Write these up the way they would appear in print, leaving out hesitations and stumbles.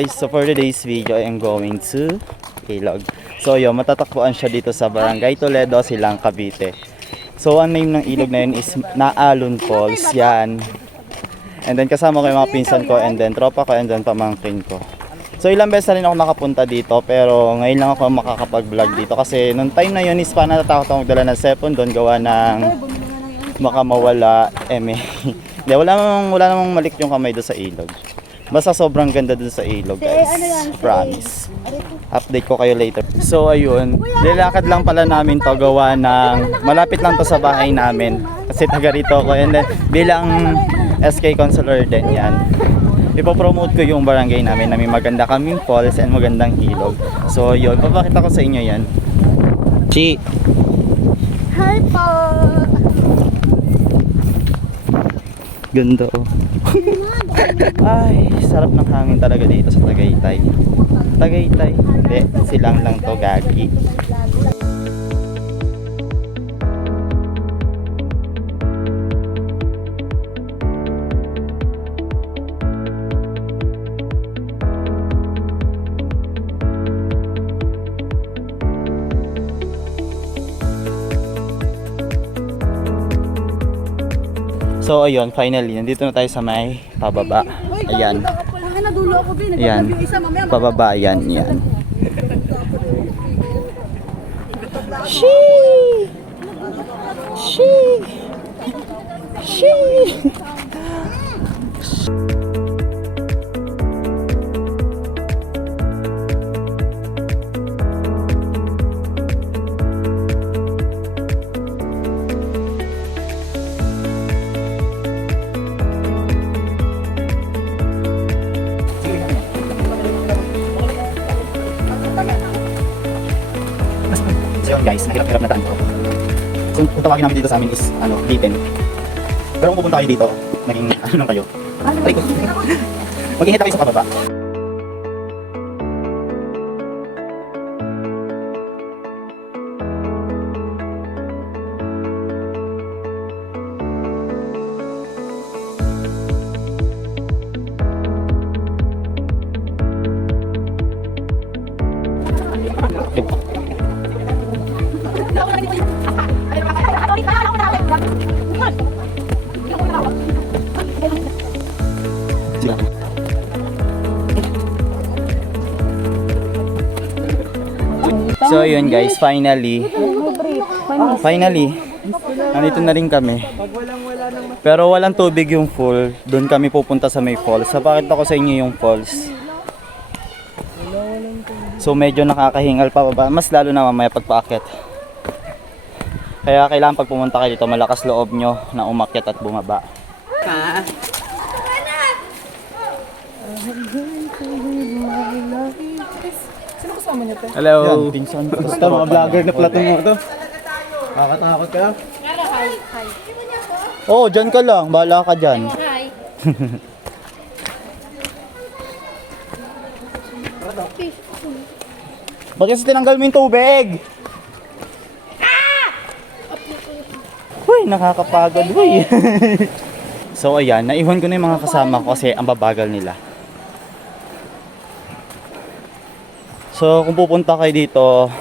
guys, so for today's video I am going to Ilog. So yun, matatakbuhan siya dito sa Barangay Toledo, Silang, Cavite. So ang name ng ilog na yun is Naalon Falls, yan. And then kasama ko yung mga pinsan ko, and then tropa ko, and then pamangkin ko. So ilang beses na rin ako nakapunta dito, pero ngayon lang ako makakapag-vlog dito. Kasi nung time na yun is pa natatakot ako magdala ng cellphone doon, gawa ng baka mawala, Hindi, wala namang malik yung kamay doon sa ilog. Basta sobrang ganda doon sa ilog, guys. Promise. Update ko kayo later. So ayun, nilakad lang pala namin to, gawa ng malapit lang to sa bahay namin. Kasi taga rito ako, and then bilang SK Counselor din yan. Ipopromote ko yung barangay namin na may maganda kaming falls and magandang ilog. So yun, papakita ko sa inyo yan. Chi! Hi po! Ganda oh. Ay, sarap ng hangin talaga dito sa Tagaytay. Tagaytay, hindi, Silang lang to, gagi. So ayun, finally, nandito na tayo sa may pababa. Ayan. Ayan. Pababa, ayan, yan. Shee! Shee! Shee! So yun guys, nahirap-hirap na daan ko. So kung tawagin namin dito sa amin is, Liten. Pero kung pupunta kayo dito, naging, ano kayo? Ay ko. Mag-ihita kayo sa pababa. So yun guys, finally, nandito na rin kami. Pero walang tubig yung pool, doon kami pupunta sa may falls. Papakita ko sa inyo yung falls. So medyo nakakahingal pa baba, mas lalo na mamaya pagpaakyat. Kaya kailangan pag pumunta kayo dito, malakas loob nyo na umakyat at bumaba. Sino kasama niyo, te? Hello! Yan, pinsan. Basta mga vlogger na plato mo ito. Nakakatakot ka? Hi. Oh, dyan ka lang, bahala ka dyan. Hi. Bakit kasi tinanggal mo yung tubig? Uy, nakakapagod, uy. So ayan, naiwan ko na yung mga kasama ko kasi ang babagal nila. So kung pupunta kayo dito,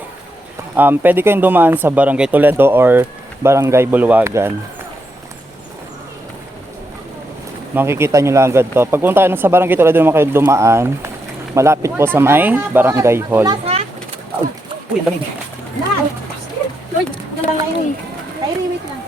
pwede kayong dumaan sa Barangay Toledo or Barangay Bulwagan. Makikita nyo lang agad to. Pag punta kayo sa Barangay Toledo naman kayo dumaan, malapit po sa may Barangay Hall. Uy, ang damig. Uy, ganda lang Iri. Iri, wait lang.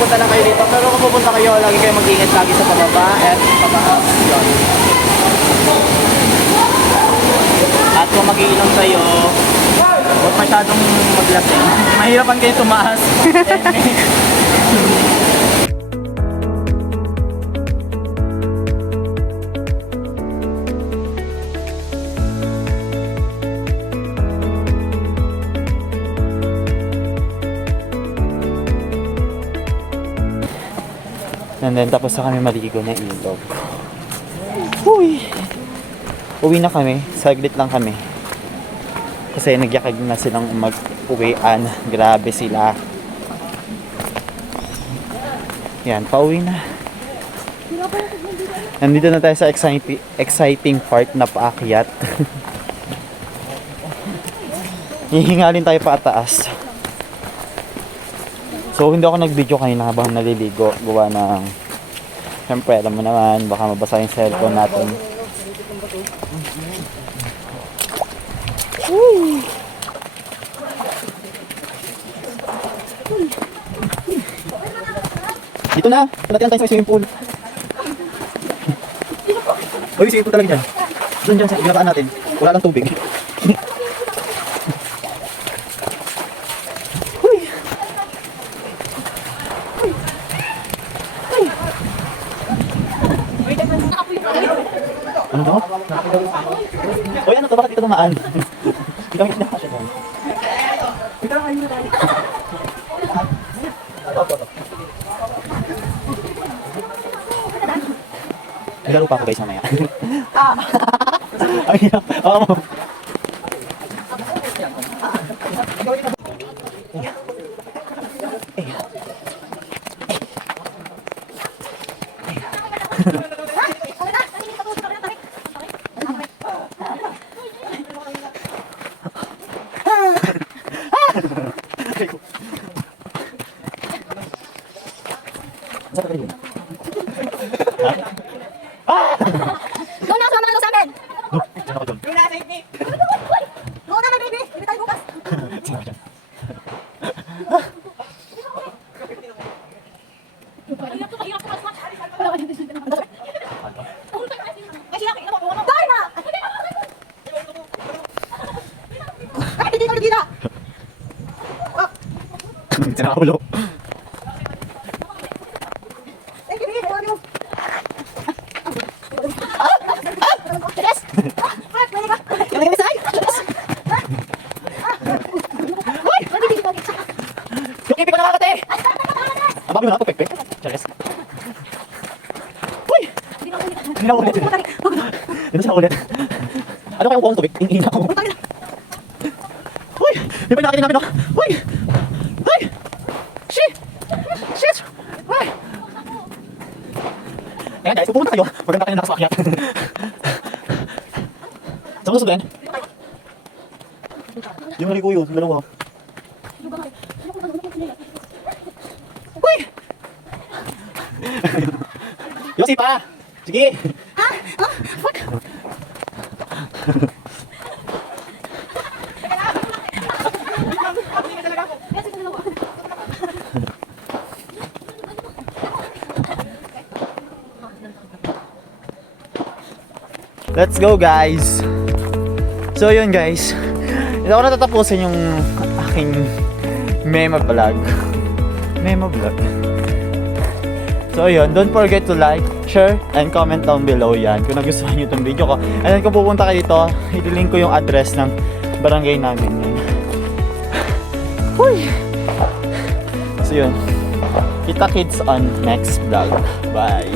pupunta lang kayo dito. Pero kung pupunta kayo, lagi kayo mag-ingat lagi sa pababa at pataas. Yun. At kung mag-iinom kayo, huwag masyadong maglasing. Mahirapan kayo tumaas. And then tapos na kami maligo na ilog. Uy! Uwi na kami. Saglit lang kami. Kasi nagyakag na silang mag-uwian. Grabe sila. Yan, pauwi na. Nandito na tayo sa exciting part na paakyat. Hihingalin tayo pataas. So hindi ako nag-video kanina habang naliligo. Gawa ng, siyempre alam mo naman, baka mabasa yung cellphone natin. Dito na! Natin tayo sa swimming pool. Uy, swimming pool talaga dyan. Doon dyan sa binakaan natin. Wala lang tubig. Ano daw? Uy, ano to? Bakit dito dumaan? Hindi kami kinakasya doon. Nilaro pa ako guys mamaya. Ay, oo. Doon na, sumama ka sa amin! Diyan ako doon. Doon na, baby! Hindi tayo bukas! Tayo na! Bakit hindi ka nagkita? Sinakabulo. Thank you, baby! I love you! Yung kipi ko nakakate! Ang babi mo na, pepek. Charis. Uy! Hindi na ulit. Hindi na ulit. Ano kayong kuha ng tubig? Ingin ako. Uy! Di ba nakakita namin no? Uy! Uy! Shit! Shit! Uy! Ayan guys, pupunta kayo. Maganda kayo nakaswakyat. Saan mo susugan? Yung naligo yun, yung dalawa. Uy! Yosi pa! Sige! Let's go guys! So yun guys, hindi ako natatapusin yung aking memo vlog. So yun, don't forget to like, share, and comment down below yan kung nagustuhan nyo itong video ko. And then kung pupunta kayo dito, ililink ko yung address ng barangay namin yun. Huy! So yun, kita kids on next vlog. Bye!